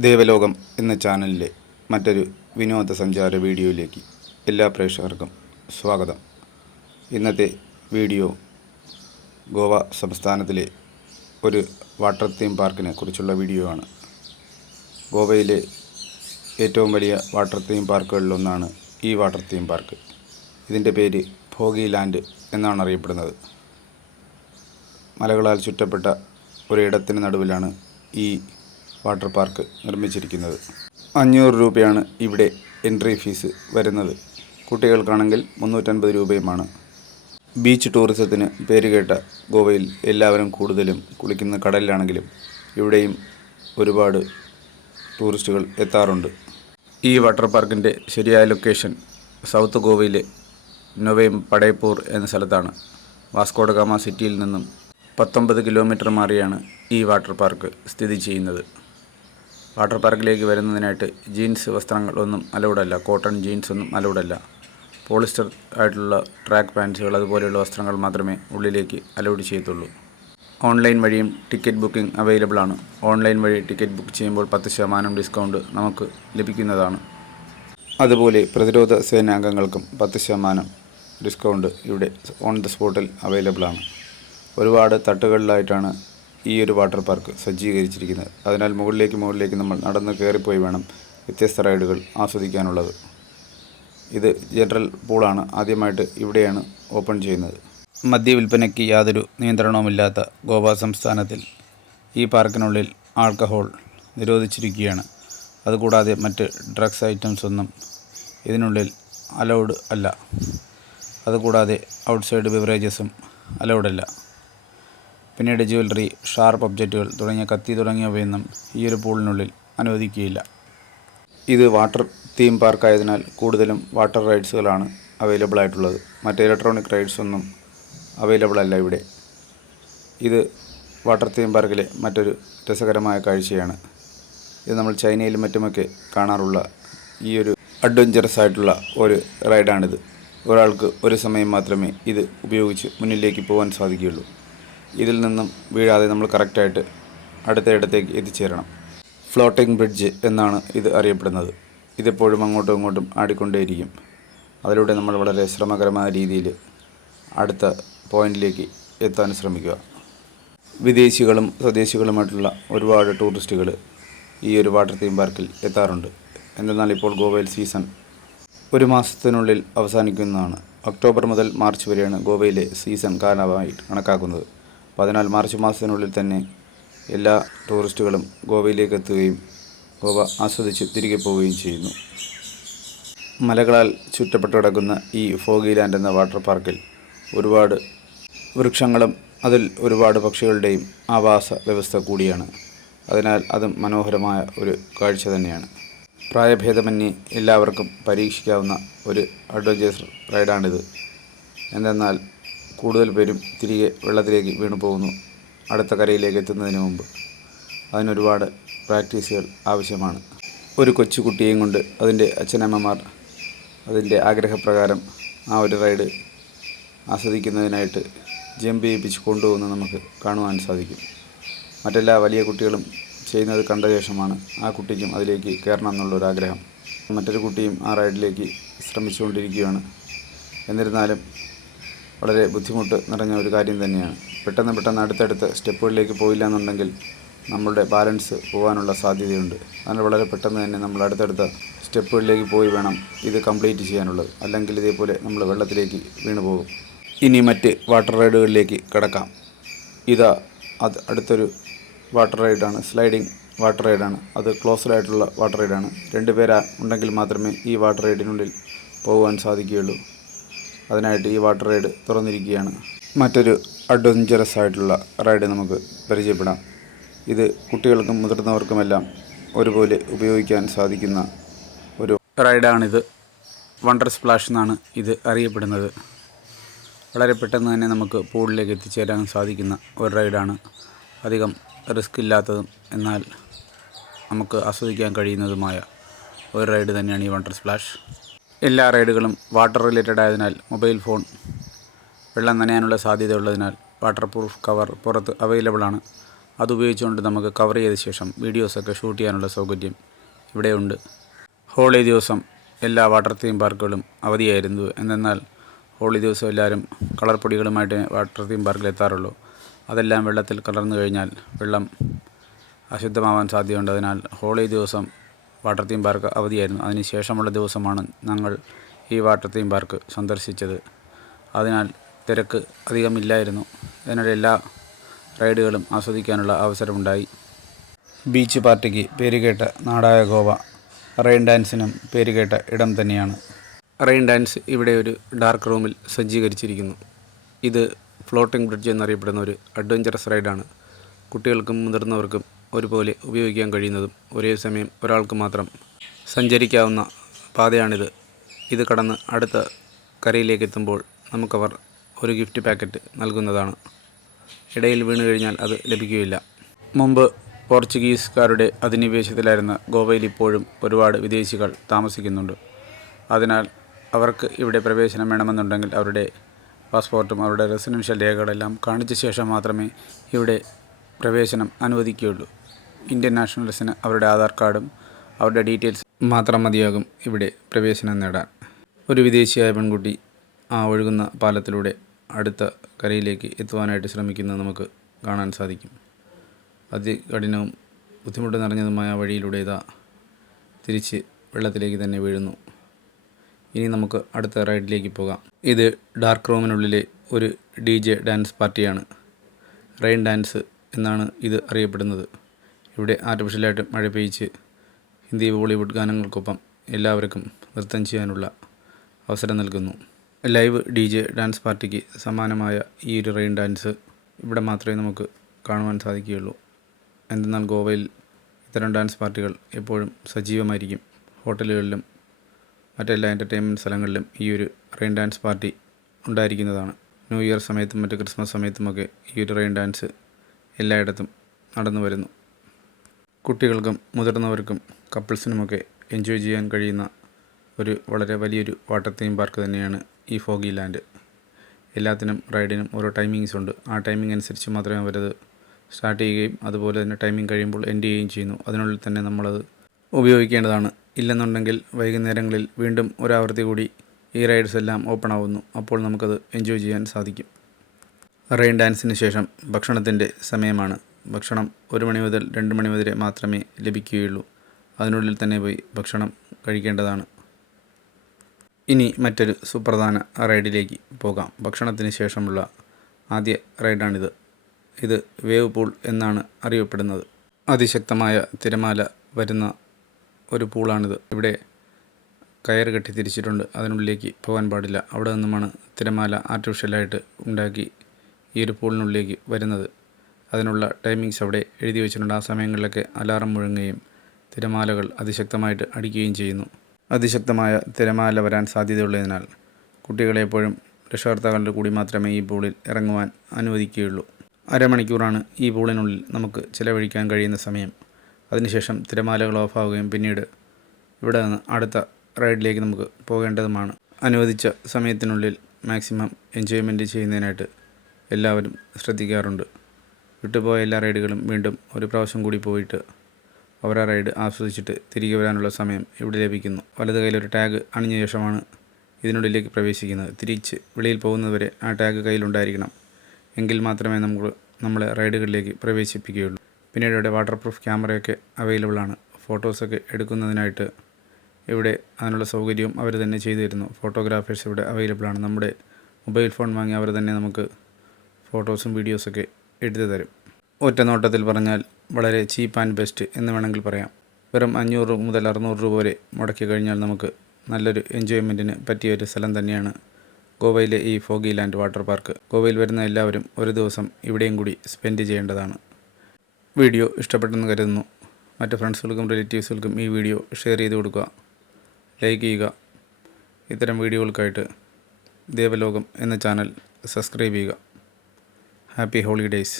ദേവലോകം എന്ന ചാനലിലെ മറ്റൊരു വിനോദസഞ്ചാര വീഡിയോയിലേക്ക് എല്ലാ പ്രേക്ഷകർക്കും സ്വാഗതം. ഇന്നത്തെ വീഡിയോ ഗോവ സംസ്ഥാനത്തിലെ ഒരു വാട്ടർ തീം പാർക്കിനെ കുറിച്ചുള്ള വീഡിയോ ആണ്. ഗോവയിലെ ഏറ്റവും വലിയ വാട്ടർ തീം പാർക്കുകളിലൊന്നാണ് ഈ വാട്ടർ തീം പാർക്ക്. ഇതിന്റെ പേര് ഭോഗി ലാൻഡ് എന്നാണ് അറിയപ്പെടുന്നത്. മലകളാൽ ചുറ്റപ്പെട്ട ഒരിടത്തിന് നടുവിലാണ് ഈ വാട്ടർ പാർക്ക് നിർമ്മിച്ചിരിക്കുന്നത്. അഞ്ഞൂറ് രൂപയാണ് ഇവിടെ എൻട്രി ഫീസ് വരുന്നത്. കുട്ടികൾക്കാണെങ്കിൽ മുന്നൂറ്റൻപത് രൂപയുമാണ്. ബീച്ച് ടൂറിസത്തിന് പേരുകേട്ട ഗോവയിൽ എല്ലാവരും കൂടുതലും കുളിക്കുന്ന കടലിലാണെങ്കിലും ഇവിടെയും ഒരുപാട് ടൂറിസ്റ്റുകൾ എത്താറുണ്ട്. ഈ വാട്ടർ പാർക്കിന്റെ ശരിയായ ലൊക്കേഷൻ സൗത്ത് ഗോവയിലെ നൊവേം പടയപ്പൂർ എന്ന സ്ഥലത്താണ്. വാസ്കോഡഗാമ സിറ്റിയിൽ നിന്നും പത്തൊമ്പത് കിലോമീറ്റർ മാറിയാണ് ഈ വാട്ടർ പാർക്ക് സ്ഥിതി ചെയ്യുന്നത്. വാട്ടർ പാർക്കിലേക്ക് വരുന്നതിനായിട്ട് ജീൻസ് വസ്ത്രങ്ങൾ ഒന്നും അലൗഡല്ല. കോട്ടൺ ജീൻസ് ഒന്നും അലൗഡല്ല. പോളിസ്റ്റർ ആയിട്ടുള്ള ട്രാക്ക് പാൻസുകൾ അതുപോലെയുള്ള വസ്ത്രങ്ങൾ മാത്രമേ ഉള്ളിലേക്ക് അലൗഡ് ചെയ്യത്തുള്ളൂ. ഓൺലൈൻ വഴിയും ടിക്കറ്റ് ബുക്കിംഗ് അവൈലബിൾ ആണ്. ഓൺലൈൻ വഴി ടിക്കറ്റ് ബുക്ക് ചെയ്യുമ്പോൾ പത്ത് ശതമാനം ഡിസ്കൗണ്ട് നമുക്ക് ലഭിക്കുന്നതാണ്. അതുപോലെ പ്രതിരോധ സേനാംഗങ്ങൾക്കും പത്ത് ശതമാനം ഡിസ്കൗണ്ട് ഇവിടെ ഓൺ ദ സ്പോട്ടിൽ അവൈലബിൾ ആണ്. ഒരുപാട് തട്ടുകളിലായിട്ടാണ് ഈ ഒരു വാട്ടർ പാർക്ക് സജ്ജീകരിച്ചിരിക്കുന്നത്. അതിനാൽ മുകളിലേക്ക് മുകളിലേക്ക് നമ്മൾ നടന്ന് കയറിപ്പോയി വേണം വ്യത്യസ്ത റൈഡുകൾ ആസ്വദിക്കാനുള്ളത്. ഇത് ജനറൽ പൂളാണ്. ആദ്യമായിട്ട് ഇവിടെയാണ് ഓപ്പൺ ചെയ്യുന്നത്. മദ്യവിൽപ്പനയ്ക്ക് യാതൊരു നിയന്ത്രണവുമില്ലാത്ത ഗോവ സംസ്ഥാനത്തിൽ ഈ പാർക്കിനുള്ളിൽ ആൾക്കഹോൾ നിരോധിച്ചിരിക്കുകയാണ്. അതുകൂടാതെ മറ്റ് ഡ്രഗ്സ് ഐറ്റംസ് ഒന്നും ഇതിനുള്ളിൽ അലൗഡ് അല്ല. അതുകൂടാതെ ഔട്ട്സൈഡ് ബിവറേജസും അലൗഡല്ല പിന്നീട് ജ്വല്ലറി ഷാർപ്പ് ഒബ്ജക്റ്റുകൾ തുടങ്ങിയ കത്തി തുടങ്ങിയവയൊന്നും ഈ ഒരു പൂളിനുള്ളിൽ അനുവദിക്കുകയില്ല. ഇത് വാട്ടർ തീം പാർക്കായതിനാൽ കൂടുതലും വാട്ടർ റൈഡ്സുകളാണ് അവൈലബിൾ ആയിട്ടുള്ളത് മറ്റ് ഇലക്ട്രോണിക് റൈഡ്സ് ഒന്നും അവൈലബിൾ അല്ല ഇവിടെ. ഇത് വാട്ടർ തീം പാർക്കിലെ മറ്റൊരു രസകരമായ കാഴ്ചയാണ്. ഇത് നമ്മൾ ചൈനയിലും മറ്റുമൊക്കെ കാണാറുള്ള ഈ ഒരു അഡ്വഞ്ചറസ് ആയിട്ടുള്ള ഒരു റൈഡാണിത്. ഒരാൾക്ക് ഒരു സമയം മാത്രമേ ഇത് ഉപയോഗിച്ച് മുന്നിലേക്ക് പോകാൻ സാധിക്കുകയുള്ളൂ. ഇതിൽ നിന്നും വീഴാതെ നമ്മൾ കറക്റ്റായിട്ട് അടുത്ത ഇടത്തേക്ക് എത്തിച്ചേരണം. ഫ്ലോട്ടിംഗ് ബ്രിഡ്ജ് എന്നാണ് ഇത് അറിയപ്പെടുന്നത്. ഇതെപ്പോഴും അങ്ങോട്ടും ഇങ്ങോട്ടും ആടിക്കൊണ്ടേയിരിക്കും. അതിലൂടെ നമ്മൾ വളരെ ശ്രമകരമായ രീതിയിൽ അടുത്ത പോയിന്റിലേക്ക് എത്താൻ ശ്രമിക്കുക. വിദേശികളും സ്വദേശികളുമായിട്ടുള്ള ഒരുപാട് ടൂറിസ്റ്റുകൾ ഈ ഒരു വാട്ടർ തീം പാർക്കിൽ എത്താറുണ്ട്. എന്തെന്നാൽ ഇപ്പോൾ ഗോവയിൽ സീസൺ ഒരു മാസത്തിനുള്ളിൽ അവസാനിക്കുന്നതാണ്. ഒക്ടോബർ മുതൽ മാർച്ച് വരെയാണ് ഗോവയിലെ സീസൺ കാലമായി കണക്കാക്കുന്നത്. അപ്പോൾ അതിനാൽ മാർച്ച് മാസത്തിനുള്ളിൽ തന്നെ എല്ലാ ടൂറിസ്റ്റുകളും ഗോവയിലേക്ക് എത്തുകയും ഗോവ ആസ്വദിച്ച് തിരികെ പോവുകയും ചെയ്യുന്നു. മലകളാൽ ചുറ്റപ്പെട്ട് കിടക്കുന്ന ഈ ഫോഗി ലാൻഡ് എന്ന വാട്ടർ പാർക്കിൽ ഒരുപാട് വൃക്ഷങ്ങളും അതിൽ ഒരുപാട് പക്ഷികളുടെയും ആവാസ വ്യവസ്ഥ കൂടിയാണ്. അതിനാൽ അതും മനോഹരമായ ഒരു കാഴ്ച തന്നെയാണ്. പ്രായഭേദമന്യേ എല്ലാവർക്കും പരീക്ഷിക്കാവുന്ന ഒരു അഡ്വഞ്ചേഴ്സ് റൈഡാണിത്. എന്തെന്നാൽ കൂടുതൽ പേരും തിരികെ വെള്ളത്തിലേക്ക് വീണു പോകുന്നു. അടുത്ത കരയിലേക്ക് എത്തുന്നതിന് മുമ്പ്. അതിനൊരുപാട് പ്രാക്ടീസുകൾ ആവശ്യമാണ്. ഒരു കൊച്ചുകുട്ടിയെയും കൊണ്ട് അതിന്റെ അച്ഛനമ്മമാർ അതിന്റെ ആഗ്രഹപ്രകാരം ആ ഒരു റൈഡ് ആസ്വദിക്കുന്നതിനായിട്ട് ജമ്പ് ചെയ്യിപ്പിച്ച് കൊണ്ടുപോകുന്നത് നമുക്ക് കാണുവാൻ സാധിക്കും. മറ്റെല്ലാ വലിയ കുട്ടികളും ചെയ്യുന്നത് കണ്ട ശേഷമാണ് ആ കുട്ടിക്കും അതിലേക്ക് കയറണം എന്നുള്ളൊരാഗ്രഹം. മറ്റൊരു കുട്ടിയും ആ റൈഡിലേക്ക് ശ്രമിച്ചുകൊണ്ടിരിക്കുകയാണ്. എന്നിരുന്നാലും വളരെ ബുദ്ധിമുട്ട് നിറഞ്ഞ ഒരു കാര്യം തന്നെയാണ്. പെട്ടെന്ന് പെട്ടെന്ന് അടുത്തടുത്ത് സ്റ്റെപ്പുകളിലേക്ക് പോയില്ല എന്നുണ്ടെങ്കിൽ നമ്മളുടെ ബാലൻസ് പോകാനുള്ള സാധ്യതയുണ്ട്. അതിനാൽ വളരെ പെട്ടെന്ന് തന്നെ നമ്മൾ അടുത്തടുത്ത സ്റ്റെപ്പുകളിലേക്ക് പോയി വേണം ഇത് കംപ്ലീറ്റ് ചെയ്യാനുള്ളത്. അല്ലെങ്കിൽ ഇതേപോലെ നമ്മൾ വെള്ളത്തിലേക്ക് വീണു പോകും. ഇനി മറ്റ് വാട്ടർ റൈഡുകളിലേക്ക് കിടക്കാം. ഇതാ അത് അടുത്തൊരു വാട്ടർ റൈഡാണ്. സ്ലൈഡിംഗ് വാട്ടർ റൈഡാണ്. അത് ക്ലോസ്ഡ് ആയിട്ടുള്ള വാട്ടർ റൈഡാണ്. രണ്ട് പേരാ ഉണ്ടെങ്കിൽ മാത്രമേ ഈ വാട്ടർ റൈഡിനുള്ളിൽ പോകുവാൻ സാധിക്കുകയുള്ളൂ. അതിനായിട്ട് ഈ വാട്ടർ റൈഡ് തുറന്നിരിക്കുകയാണ്. മറ്റൊരു അഡ്വഞ്ചറസ് ആയിട്ടുള്ള റൈഡ് നമുക്ക് പരിചയപ്പെടാം. ഇത് കുട്ടികൾക്കും മുതിർന്നവർക്കുമെല്ലാം ഒരുപോലെ ഉപയോഗിക്കാൻ സാധിക്കുന്ന ഒരു റൈഡാണിത് വണ്ടർ സ്പ്ലാഷ് എന്നാണ് ഇത് അറിയപ്പെടുന്നത്. വളരെ പെട്ടെന്ന് തന്നെ നമുക്ക് പൂളിലേക്ക് എത്തിച്ചേരാൻ സാധിക്കുന്ന ഒരു റൈഡാണ് അധികം റിസ്ക് ഇല്ലാത്തതും എന്നാൽ നമുക്ക് ആസ്വദിക്കാൻ കഴിയുന്നതുമായ ഒരു റൈഡ് തന്നെയാണ് ഈ വണ്ടർ സ്പ്ലാഷ് എല്ലാ റൈഡുകളും വാട്ടർ റിലേറ്റഡ് ആയതിനാൽ മൊബൈൽ ഫോൺ വെള്ളം നനയാനുള്ള സാധ്യത ഉള്ളതിനാൽ വാട്ടർ പ്രൂഫ് കവർ പുറത്ത് അവൈലബിൾ ആണ്. അതുപയോഗിച്ചുകൊണ്ട് നമുക്ക് കവർ ചെയ്ത ശേഷം വീഡിയോസൊക്കെ ഷൂട്ട് ചെയ്യാനുള്ള സൗകര്യം ഇവിടെയുണ്ട്. ഹോളി ദിവസം എല്ലാ വാട്ടർ തീം പാർക്കുകളും അവധിയായിരുന്നു. എന്നാൽ ഹോളി ദിവസം എല്ലാവരും കളർ പൊടികളുമായിട്ട് വാട്ടർ തീം പാർക്കിൽ എത്താറുള്ളൂ. അതെല്ലാം വെള്ളത്തിൽ കലർന്നു കഴിഞ്ഞാൽ വെള്ളം അശുദ്ധമാവാൻ സാധ്യതയുണ്ട്. അതിനാൽ ഹോളി ദിവസം വാട്ടർ തീം പാർക്ക് അവധിയായിരുന്നു. അതിനുശേഷമുള്ള ദിവസമാണ് ഞങ്ങൾ ഈ വാട്ടർ തീം പാർക്ക് സന്ദർശിച്ചത്. അതിനാൽ തിരക്ക് അധികമില്ലായിരുന്നു. അതിനിടെ എല്ലാ റൈഡുകളും ആസ്വദിക്കാനുള്ള അവസരമുണ്ടായി. ബീച്ച് പാർട്ടിക്ക് പേരുകേട്ട നാടായ ഗോവ റെയിൻ ഡാൻസിനും പേരുകേട്ട ഇടം തന്നെയാണ്. റെയിൻ ഡാൻസ് ഇവിടെ ഒരു ഡാർക്ക് റൂമിൽ സജ്ജീകരിച്ചിരിക്കുന്നു. ഇത് ഫ്ലോട്ടിംഗ് ബ്രിഡ്ജ് എന്നറിയപ്പെടുന്ന ഒരു അഡ്വഞ്ചറസ് റൈഡാണ്. കുട്ടികൾക്കും മുതിർന്നവർക്കും ഒരുപോലെ ഉപയോഗിക്കാൻ കഴിയുന്നതും ഒരേ സമയം ഒരാൾക്ക് മാത്രം സഞ്ചരിക്കാവുന്ന പാതയാണിത്. ഇത് കടന്ന് അടുത്ത കരയിലേക്ക് എത്തുമ്പോൾ നമുക്കവർ ഒരു ഗിഫ്റ്റ് പാക്കറ്റ് നൽകുന്നതാണ്. ഇടയിൽ വീണ് കഴിഞ്ഞാൽ അത് ലഭിക്കുകയില്ല. മുമ്പ് പോർച്ചുഗീസുകാരുടെ അധിനിവേശത്തിലായിരുന്ന ഗോവയിൽ ഇപ്പോഴും ഒരുപാട് വിദേശികൾ താമസിക്കുന്നുണ്ട്. അതിനാൽ അവർക്ക് ഇവിടെ പ്രവേശനം വേണമെന്നുണ്ടെങ്കിൽ അവരുടെ പാസ്പോർട്ടും അവരുടെ റെസിഡൻഷ്യൽ രേഖകളെല്ലാം കാണിച്ച ശേഷം മാത്രമേ ഇവിടെ പ്രവേശനം അനുവദിക്കുകയുള്ളൂ. ഇന്ത്യൻ നാഷണൽസിന് അവരുടെ ആധാർ കാർഡും അവരുടെ ഡീറ്റെയിൽസ് മാത്രം മതിയാകും ഇവിടെ പ്രവേശനം നേടാൻ. ഒരു വിദേശിയായ പെൺകുട്ടി ആ ഒഴുകുന്ന പാലത്തിലൂടെ അടുത്ത കരയിലേക്ക് എത്തുവാനായിട്ട് ശ്രമിക്കുന്നത് നമുക്ക് കാണാൻ സാധിക്കും. അതികഠിനവും ബുദ്ധിമുട്ട് നിറഞ്ഞതുമായ വഴിയിലൂടെ ഇതാ തിരിച്ച് വെള്ളത്തിലേക്ക് തന്നെ വീഴുന്നു. ഇനി നമുക്ക് അടുത്ത റൈഡിലേക്ക് പോകാം. ഇത് ഡാർക്ക് റൂമിനുള്ളിലെ ഒരു ഡി ജെ ഡാൻസ് പാർട്ടിയാണ്. റെയിൻ ഡാൻസ് എന്നാണ് ഇത് അറിയപ്പെടുന്നത്. ഇവിടെ ആർട്ടിഫിഷ്യലായിട്ട് മഴ പെയ്ച്ച് ഹിന്ദി ബോളിവുഡ് ഗാനങ്ങൾക്കൊപ്പം എല്ലാവർക്കും നൃത്തം ചെയ്യാനുള്ള അവസരം നൽകുന്നു. ലൈവ് ഡി ജെ ഡാൻസ് പാർട്ടിക്ക് സമാനമായ ഈ ഒരു റെയിൻ ഡാൻസ് ഇവിടെ മാത്രമേ നമുക്ക് കാണുവാൻ സാധിക്കുകയുള്ളൂ. എന്തെന്നാൽ ഗോവയിൽ ഇത്തരം ഡാൻസ് പാർട്ടികൾ എപ്പോഴും സജീവമായിരിക്കും. ഹോട്ടലുകളിലും മറ്റെല്ലാ എന്റർടൈൻമെന്റ് സ്ഥലങ്ങളിലും ഈ ഒരു റെയിൻ ഡാൻസ് പാർട്ടി ഉണ്ടായിരിക്കുന്നതാണ്. ന്യൂ ഇയർ സമയത്തും മറ്റ് ക്രിസ്മസ് സമയത്തുമൊക്കെ ഈ ഒരു റെയിൻ ഡാൻസ് എല്ലായിടത്തും നടന്നു വരുന്നു കുട്ടികൾക്കും മുതിർന്നവർക്കും കപ്പിൾസിനുമൊക്കെ എൻജോയ് ചെയ്യാൻ കഴിയുന്ന ഒരു വളരെ വലിയൊരു വാട്ടർ തീം പാർക്ക് തന്നെയാണ് ഈ ഫോഗി ലാൻഡ്. എല്ലാത്തിനും റൈഡിനും ഓരോ ടൈമിങ്സ് ഉണ്ട്. ആ ടൈമിംഗ് അനുസരിച്ച് മാത്രമേ അവരത് സ്റ്റാർട്ട് ചെയ്യുകയും അതുപോലെ തന്നെ ടൈമിംഗ് കഴിയുമ്പോൾ എൻഡ് ചെയ്യുകയും ചെയ്യുന്നു. അതിനുള്ളിൽ തന്നെ നമ്മളത് ഉപയോഗിക്കേണ്ടതാണ്. ഇല്ലെന്നുണ്ടെങ്കിൽ വൈകുന്നേരങ്ങളിൽ വീണ്ടും ഒരാവർത്തി കൂടി ഈ റൈഡ്സ് എല്ലാം ഓപ്പൺ ആവുന്നു. അപ്പോൾ നമുക്കത് എൻജോയ് ചെയ്യാൻ സാധിക്കും. റെയിൻ ഡാൻസിന് ശേഷം ഭക്ഷണത്തിന്റെ സമയമാണ്. ഭക്ഷണം ഒരു മണി മുതൽ രണ്ട് മണി വരെ മാത്രമേ ലഭിക്കുകയുള്ളൂ. അതിനുള്ളിൽ തന്നെ പോയി ഭക്ഷണം കഴിക്കേണ്ടതാണ്. ഇനി മറ്റൊരു സുപ്രധാന റൈഡിലേക്ക് പോകാം. ഭക്ഷണത്തിന് ശേഷമുള്ള ആദ്യ റൈഡാണിത്. ഇത് വേവ് പൂൾ എന്നാണ് അറിയപ്പെടുന്നത്. അതിശക്തമായ തിരമാല വരുന്ന ഒരു പൂളാണിത്. ഇവിടെ കയർ കെട്ടി തിരിച്ചിട്ടുണ്ട്. അതിനുള്ളിലേക്ക് പോകാൻ പാടില്ല. അവിടെ നിന്നുമാണ് തിരമാല ആർട്ടിഫിഷ്യലായിട്ട് ഉണ്ടാക്കി ഈ ഒരു പൂളിനുള്ളിലേക്ക് വരുന്നത്. അതിനുള്ള ടൈമിങ്സ് അവിടെ എഴുതി വെച്ചിട്ടുണ്ട്. ആ സമയങ്ങളിലൊക്കെ അലാറം മുഴങ്ങുകയും തിരമാലകൾ അതിശക്തമായിട്ട് അടിക്കുകയും ചെയ്യുന്നു. അതിശക്തമായ തിരമാല വരാൻ സാധ്യതയുള്ളതിനാൽ കുട്ടികളെ എപ്പോഴും രക്ഷകർത്താക്കളുടെ കൂടി മാത്രമേ ഈ പൂളിൽ ഇറങ്ങുവാൻ അനുവദിക്കുകയുള്ളൂ. അരമണിക്കൂറാണ് ഈ പൂളിനുള്ളിൽ നമുക്ക് ചിലവഴിക്കാൻ കഴിയുന്ന സമയം. അതിനുശേഷം തിരമാലകൾ ഓഫാവുകയും പിന്നീട് ഇവിടെ നിന്ന് അടുത്ത റൈഡിലേക്ക് നമുക്ക് പോകേണ്ടതുമാണ്. അനുവദിച്ച സമയത്തിനുള്ളിൽ മാക്സിമം എൻജോയ്മെന്റ് ചെയ്യുന്നതിനായിട്ട് എല്ലാവരും ശ്രദ്ധിക്കാറുണ്ട്. വിട്ടുപോയ എല്ലാ റൈഡുകളും വീണ്ടും ഒരു പ്രാവശ്യം കൂടി പോയിട്ട് അവർ ആ റൈഡ് ആസ്വദിച്ചിട്ട് തിരികെ വരാനുള്ള സമയം ഇവിടെ ലഭിക്കുന്നു. വലത് ഒരു ടാഗ് അണിഞ്ഞ ശേഷമാണ് ഇതിനുള്ളിലേക്ക് പ്രവേശിക്കുന്നത്. തിരിച്ച് വെളിയിൽ പോകുന്നതുവരെ ആ ടാഗ് കയ്യിലുണ്ടായിരിക്കണം എങ്കിൽ മാത്രമേ നമുക്ക് നമ്മളെ റൈഡുകളിലേക്ക് പ്രവേശിപ്പിക്കുകയുള്ളൂ. പിന്നീട് ഇവിടെ വാട്ടർ പ്രൂഫ് ക്യാമറയൊക്കെ അവൈലബിൾ ആണ്. ഫോട്ടോസൊക്കെ എടുക്കുന്നതിനായിട്ട് ഇവിടെ അതിനുള്ള സൗകര്യവും അവർ തന്നെ ചെയ്തു തരുന്നു. ഫോട്ടോഗ്രാഫേഴ്സ് ഇവിടെ അവൈലബിൾ ആണ്. നമ്മുടെ മൊബൈൽ ഫോൺ വാങ്ങി അവർ തന്നെ നമുക്ക് ഫോട്ടോസും വീഡിയോസൊക്കെ എടുത്തു തരും. ഒറ്റ നോട്ടത്തിൽ പറഞ്ഞാൽ വളരെ ചീപ്പ് ആൻഡ് ബെസ്റ്റ് എന്ന് വേണമെങ്കിൽ പറയാം. വെറും അഞ്ഞൂറ് മുതൽ അറുന്നൂറ് രൂപ വരെ മുടക്കി കഴിഞ്ഞാൽ നമുക്ക് നല്ലൊരു എൻജോയ്മെന്റിന് പറ്റിയൊരു സ്ഥലം തന്നെയാണ് ഗോവയിലെ ഈ ഫോഗി ലാൻഡ് വാട്ടർ പാർക്ക്. ഗോവയിൽ വരുന്ന എല്ലാവരും ഒരു ദിവസം ഇവിടെയും കൂടി സ്പെൻഡ് ചെയ്യേണ്ടതാണ്. വീഡിയോ ഇഷ്ടപ്പെട്ടെന്ന് കരുതുന്നു. മറ്റ് ഫ്രണ്ട്സുകൾക്കും റിലേറ്റീവ്സുകൾക്കും ഈ വീഡിയോ ഷെയർ ചെയ്ത് കൊടുക്കുക. ലൈക്ക് ചെയ്യുക. ഇത്തരം വീഡിയോകൾക്കായിട്ട് ദേവലോകം എന്ന ചാനൽ സബ്സ്ക്രൈബ് ചെയ്യുക. Happy holidays